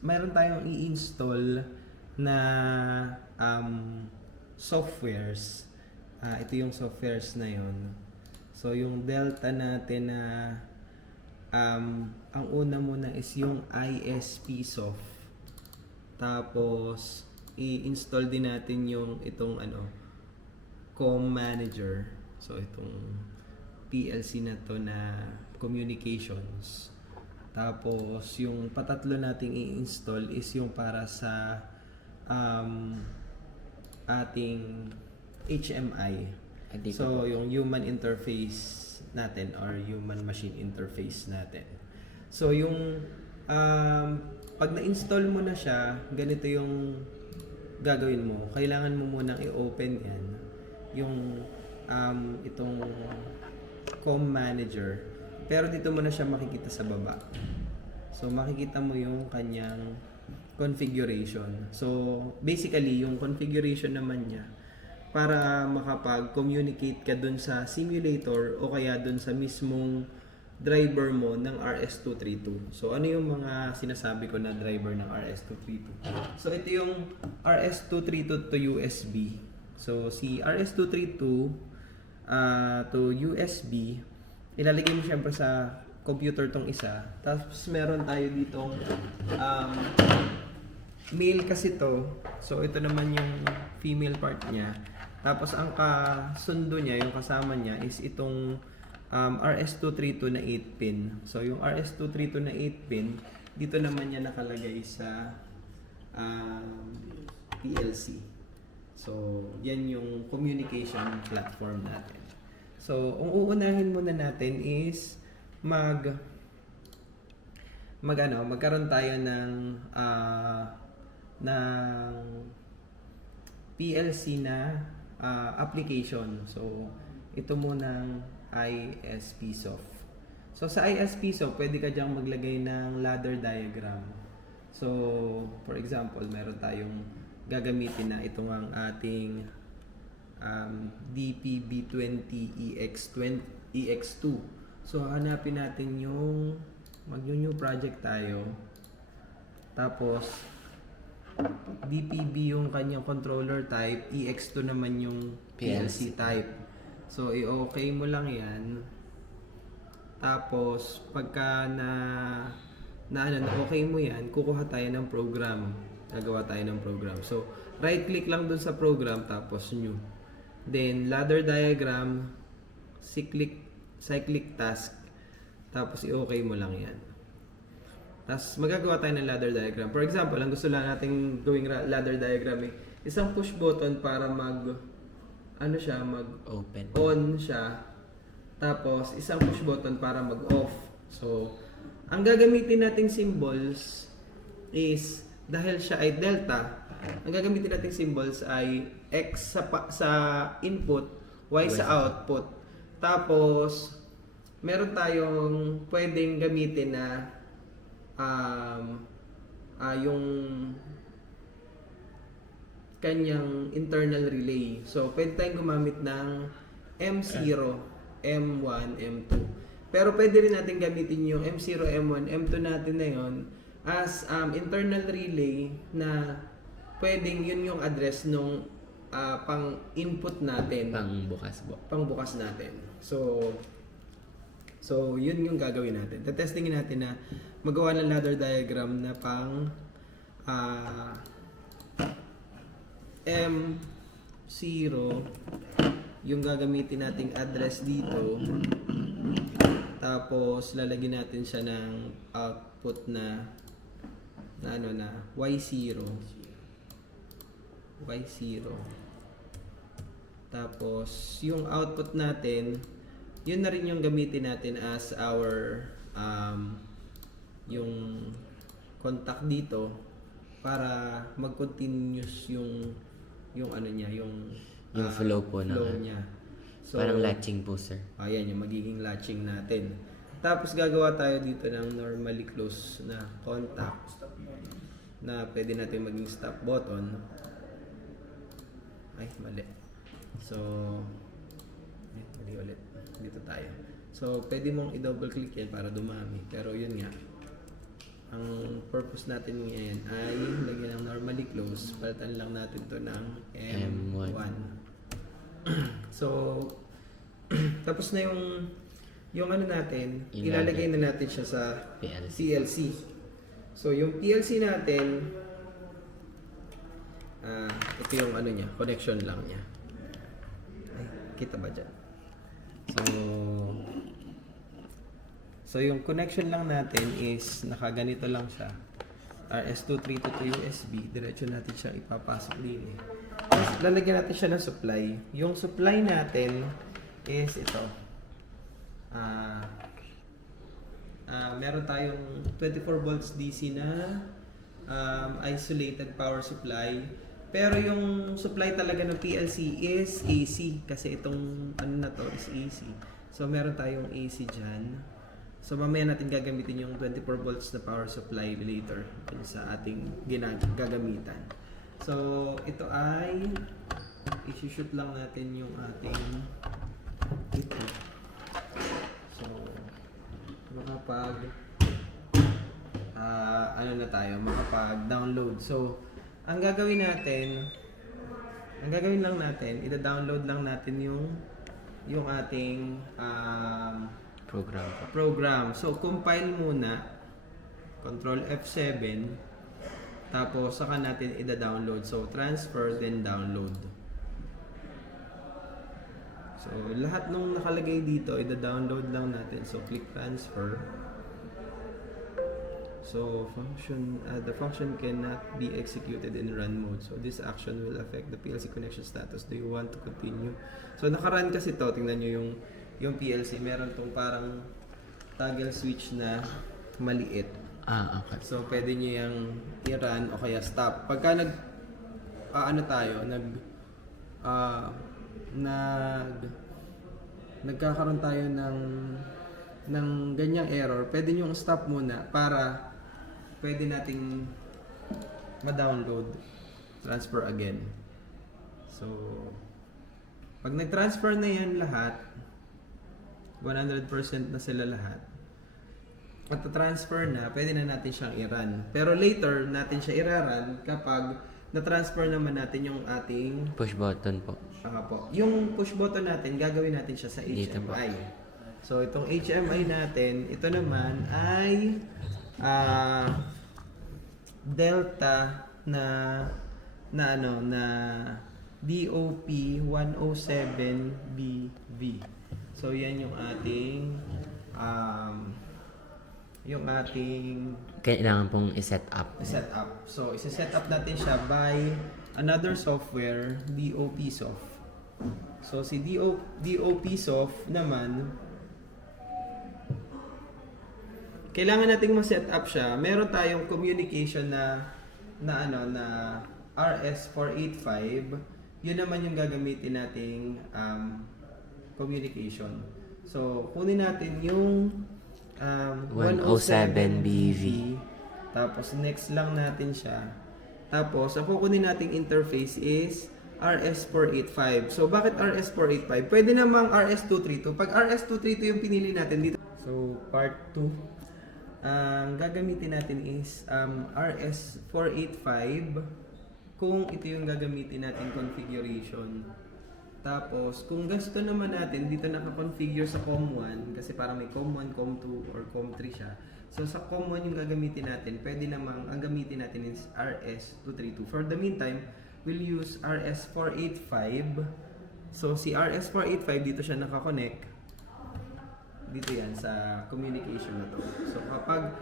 Meron tayong i-install na softwares. Ito yung softwares na yon. So yung Delta natin na ang una muna is yung ISP soft. Tapos i-install din natin yung itong Com Manager. So itong PLC na to na communications. Tapos, yung patatlo nating i-install is yung para sa ating HMI. So, yung human interface natin or human machine interface natin. So, yung pag na-install mo na siya, ganito yung gagawin mo. Kailangan mo munang i-open yan. Yung itong Com Manager. Pero dito mo na siya makikita sa baba. So, makikita mo yung kanyang configuration. So, basically, yung configuration naman niya para makapag-communicate ka dun sa simulator o kaya dun sa mismong driver mo ng RS-232. So, ano yung mga sinasabi ko na driver ng RS-232? So, ito yung RS-232 to USB. So, si RS-232 to USB, ilalagay mo siyempre sa computer tong isa. Tapos meron tayo ditong male kasi to. So ito naman yung female part niya. Tapos ang kasundo niya, yung kasama niya is itong RS-232 na 8-pin. So yung RS-232 na 8-pin, dito naman niya nakalagay sa PLC. So yan yung communication platform natin. So, ang uunahin muna natin is magkaroon tayo ng PLC na application. So, ito munang ISP soft. So, sa ISP soft, pwede ka diyang maglagay ng ladder diagram. So, for example, meron tayong gagamitin na ito ang ating DPB20EX2. So, hanapin natin yung mag-new project tayo. Tapos, DPB yung kanyang controller type, EX2 naman yung PLC type. So, i-okay mo lang yan. Tapos, pagka na okay mo yan, kukuha tayo ng program. Gagawa tayo ng program. So, right-click lang dun sa program, tapos new. Then, ladder diagram, cyclic task, tapos i-okay mo lang yan. Tapos, magagawa tayo ng ladder diagram. For example, ang gusto lang natin gawing ladder diagram isang push button para mag-open. On siya. Tapos, isang push button para mag-off. So, ang gagamitin nating symbols is, dahil siya ay delta, ang gagamitin nating symbols ay X sa input, Y sa output. Tapos, meron tayong pwedeng gamitin na yung kanyang internal relay. So, pwede tayong gumamit ng M0, M1, M2. Pero pwede rin natin gamitin yung M0, M1, M2 natin na yon as internal relay na pwedeng yun yung address nung pang-input natin. Pang-bukas natin. So, yun yung gagawin natin. Testingin natin na magawa ng ladder diagram na pang M0 yung gagamitin nating address dito. Tapos, lalagyan natin siya ng output na Y0. Tapos, yung output natin, yun na rin yung gamitin natin as our yung contact dito para mag-continuous yung flow po niya. So, parang latching po, sir. Ayan, yung magiging latching natin. Tapos gagawa tayo dito ng normally close na contact na pwede natin maging stop button. Ay, mali. So, mali ulit. Dito tayo. So, pwede mong i-double click yan para dumami. Pero yun nga. ang purpose natin ngayon ay lagyan ng normally close. Palitan lang natin to ng M1. So, tapos na yung ano natin, ilalagay na natin siya sa PLC. So, yung PLC natin, ito yung ano niya, connection lang niya. Ay, kita ba dyan? So yung connection lang natin is nakaganito lang siya. RS-232 to USB, diretso natin siya ipapasok din. Tapos lalagyan natin siya ng supply. Yung supply natin is ito. Meron tayong 24 volts DC na isolated power supply. Pero yung supply talaga ng PLC is AC kasi itong ano na to is AC. So meron tayong AC dyan. So mamaya natin gagamitin yung 24 volts na power supply later sa ating gagamitan. So ito ay i-shoot lang natin yung ating ito. So makapag-download. So ang gagawin lang natin, ida-download lang natin yung ating program. So, compile muna. Control F7. Tapos, saka natin ida-download. So, transfer, then download. So, lahat nung nakalagay dito, ida-download lang natin. So, click transfer. So, the function cannot be executed in run mode. So, this action will affect the PLC connection status. Do you want to continue? So, nakarun kasi to. Tingnan nyo yung PLC, meron tong parang toggle switch na maliit. Okay. So, pwede nyo yung i-run o kaya stop. Pagka nagkakaroon tayo ng ganyang error, pwede nyo stop muna para pwede nating ma-download. Transfer again. So, pag nag-transfer na yan lahat, 100% na sila lahat. At transfer na, pwede na natin siyang i-run. Pero later, natin siya i-run kapag na-transfer naman natin yung ating Push button po. po. Yung push button natin, gagawin natin siya sa HMI. So, itong HMI natin, ito naman ay Delta na DOP107BV. So, yan yung ating Kailangan pong i-set up. So, isa-set up natin siya by another software, DOPSoft. So, si DOPSoft naman, kailangan nating ma-set up siya. Meron tayong communication na RS485. Yun naman yung gagamitin nating communication. So, kunin natin yung 107BV. Tapos, next lang natin siya. Tapos, ang kukunin nating interface is RS485. So, bakit RS485? Pwede namang RS232. Pag RS232 yung pinili natin dito. So, part 2. Ang gagamitin natin is RS485 kung ito yung gagamitin natin configuration. Tapos, kung gusto naman natin, dito naka-configure sa COM1 kasi parang may COM1, COM2, or COM3 siya. So, sa COM1 yung gagamitin natin, pwede namang ang gamitin natin is RS232. For the meantime, we'll use RS485. So, si RS485, dito siya naka-connect. Dito yan sa communication na to. So, kapag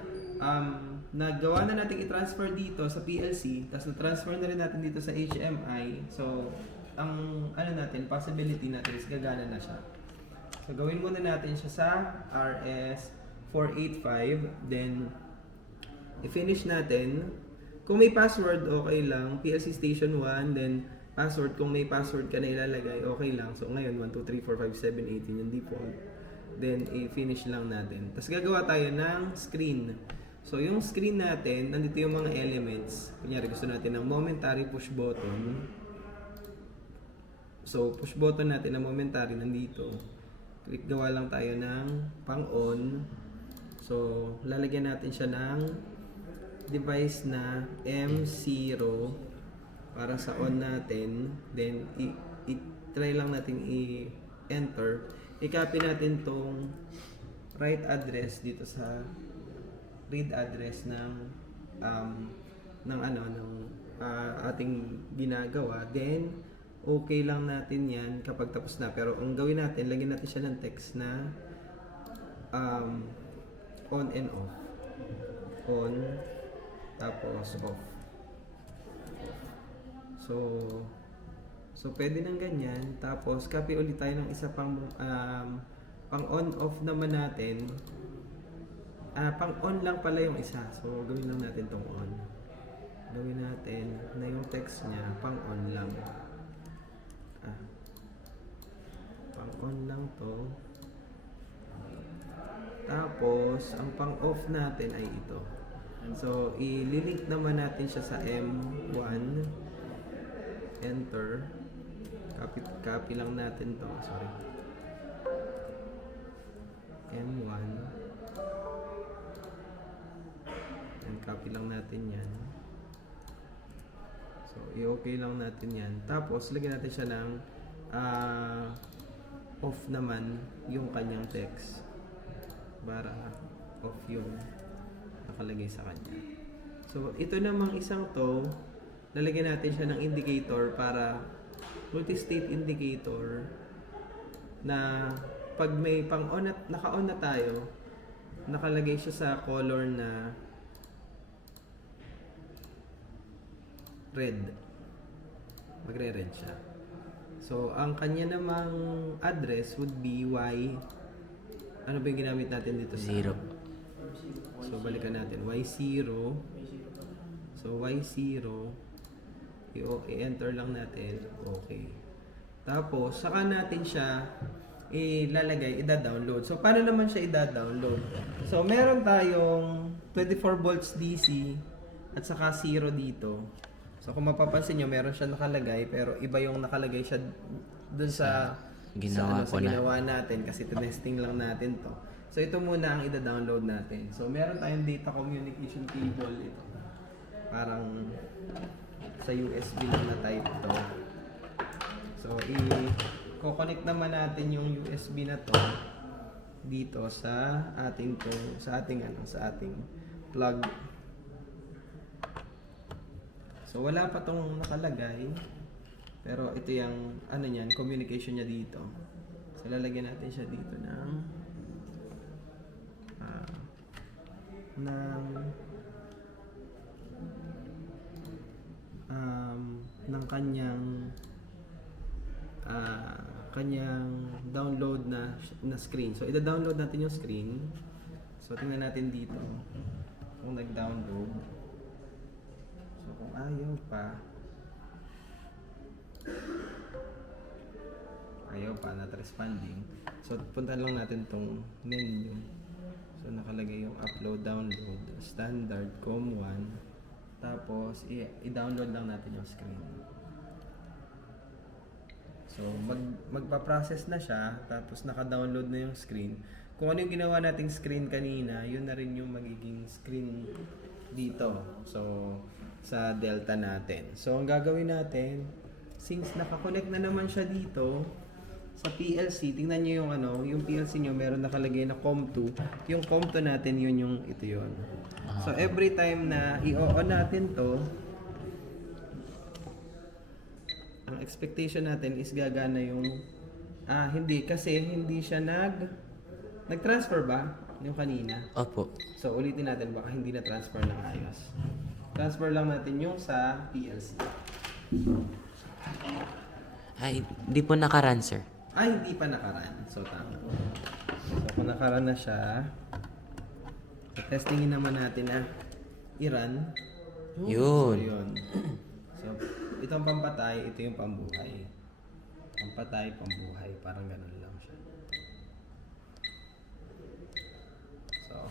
nagawa na natin i-transfer dito sa PLC, tapos na-transfer na rin natin dito sa HMI, so, ang possibility natin is gagana na siya. So, gawin muna natin siya sa RS485, then i-finish natin. Kung may password, okay lang. PLC station 1, then password, kung may password ka na ilalagay, okay lang. So, ngayon, 1, 2, 3, 4, 5, 7, 8 yung default. Then, i-finish lang natin. Tapos, gagawa tayo ng screen. So, yung screen natin, nandito yung mga elements. Kunyari, gusto natin ng momentary push button. So, push button natin na momentary nandito. Click, gawa lang tayo ng pang-on. So, lalagyan natin siya ng device na M0 para sa on natin. Then, i-try lang natin i-enter. I-copy natin tong right address dito sa read address ng ating ginagawa. Then, okay lang natin yan kapag tapos na. Pero ang gawin natin, lagyan natin siya ng text na on and off. On, tapos off. So pwede nang ganyan. Tapos, copy ulit tayo ng isa pang on-off naman natin. Pang-on lang pala yung isa. So, gawin lang natin tong on. Gawin natin na yung text niya, pang-on lang. Pang-on lang to. Tapos, ang pang-off natin ay ito. So, i-link naman natin siya sa M1. Enter. Copy lang natin to. Sorry. M1. And copy lang natin yan. So, i-okay lang natin yan. Tapos, lagyan natin siya ng off naman yung kanyang text. Para off yung nakalagay sa kanya. So, ito namang isang to, lalagyan natin siya ng indicator para multi-state indicator na pag may pang-on at naka-on na tayo, nakalagay siya sa color na red. Magre-red siya. So, ang kanya namang address would be Y. Ano ba yung ginamit natin dito? 0. So, balikan natin. Y0. So, Y0. I-enter lang natin. Okay. Tapos, saka natin siya ilalagay, ida-download. So, paano naman siya ida-download? So, meron tayong 24 volts DC at saka 0 dito. So, kung mapapansin nyo, meron siya nakalagay, pero iba yung nakalagay siya dun sa ginawa natin kasi testing lang natin to. So, ito muna ang ida-download natin. So, meron tayong data communication cable ito. Parang sa USB lang na type to. So, i-connect naman natin yung USB na to dito sa ating plug. So, wala pa tong nakalagay. Pero ito yung communication niya dito. So, lalagyan natin siya dito ng kanyang download na screen. So, ida-download natin yung screen. So, tingnan natin dito kung nag-download. So, kung ayaw pa, not responding. So, puntahan lang natin tong menu. So, nakalagay yung upload, download, standard, COM1. Tapos, i-download lang natin yung screen. So, magpa-process na siya. Tapos, naka-download na yung screen. Kung ano yung ginawa nating screen kanina, yun na rin yung magiging screen dito. So, sa Delta natin. So, ang gagawin natin, since nakakonect na naman siya dito sa PLC, tingnan nyo yung PLC nyo, meron nakalagay na COM2. Yung COM2 natin, ito yun. So, every time na i-on natin to, ang expectation natin is gagana yung, hindi, kasi hindi siya nag-transfer ba? Yung kanina? Opo. So, ulitin natin, baka hindi na transfer ng ayos. Transfer lang natin yung sa PLC. Ay, di po naka-run, sir. Hindi pa nakarun. So, tama. So, kung nakarun na siya, testingin naman natin na i-run. Yun. So, yun. So, itong pampatay, ito yung pambuhay. Pampatay, pambuhay. Parang ganun lang siya. So,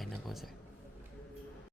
Okay na po, sir.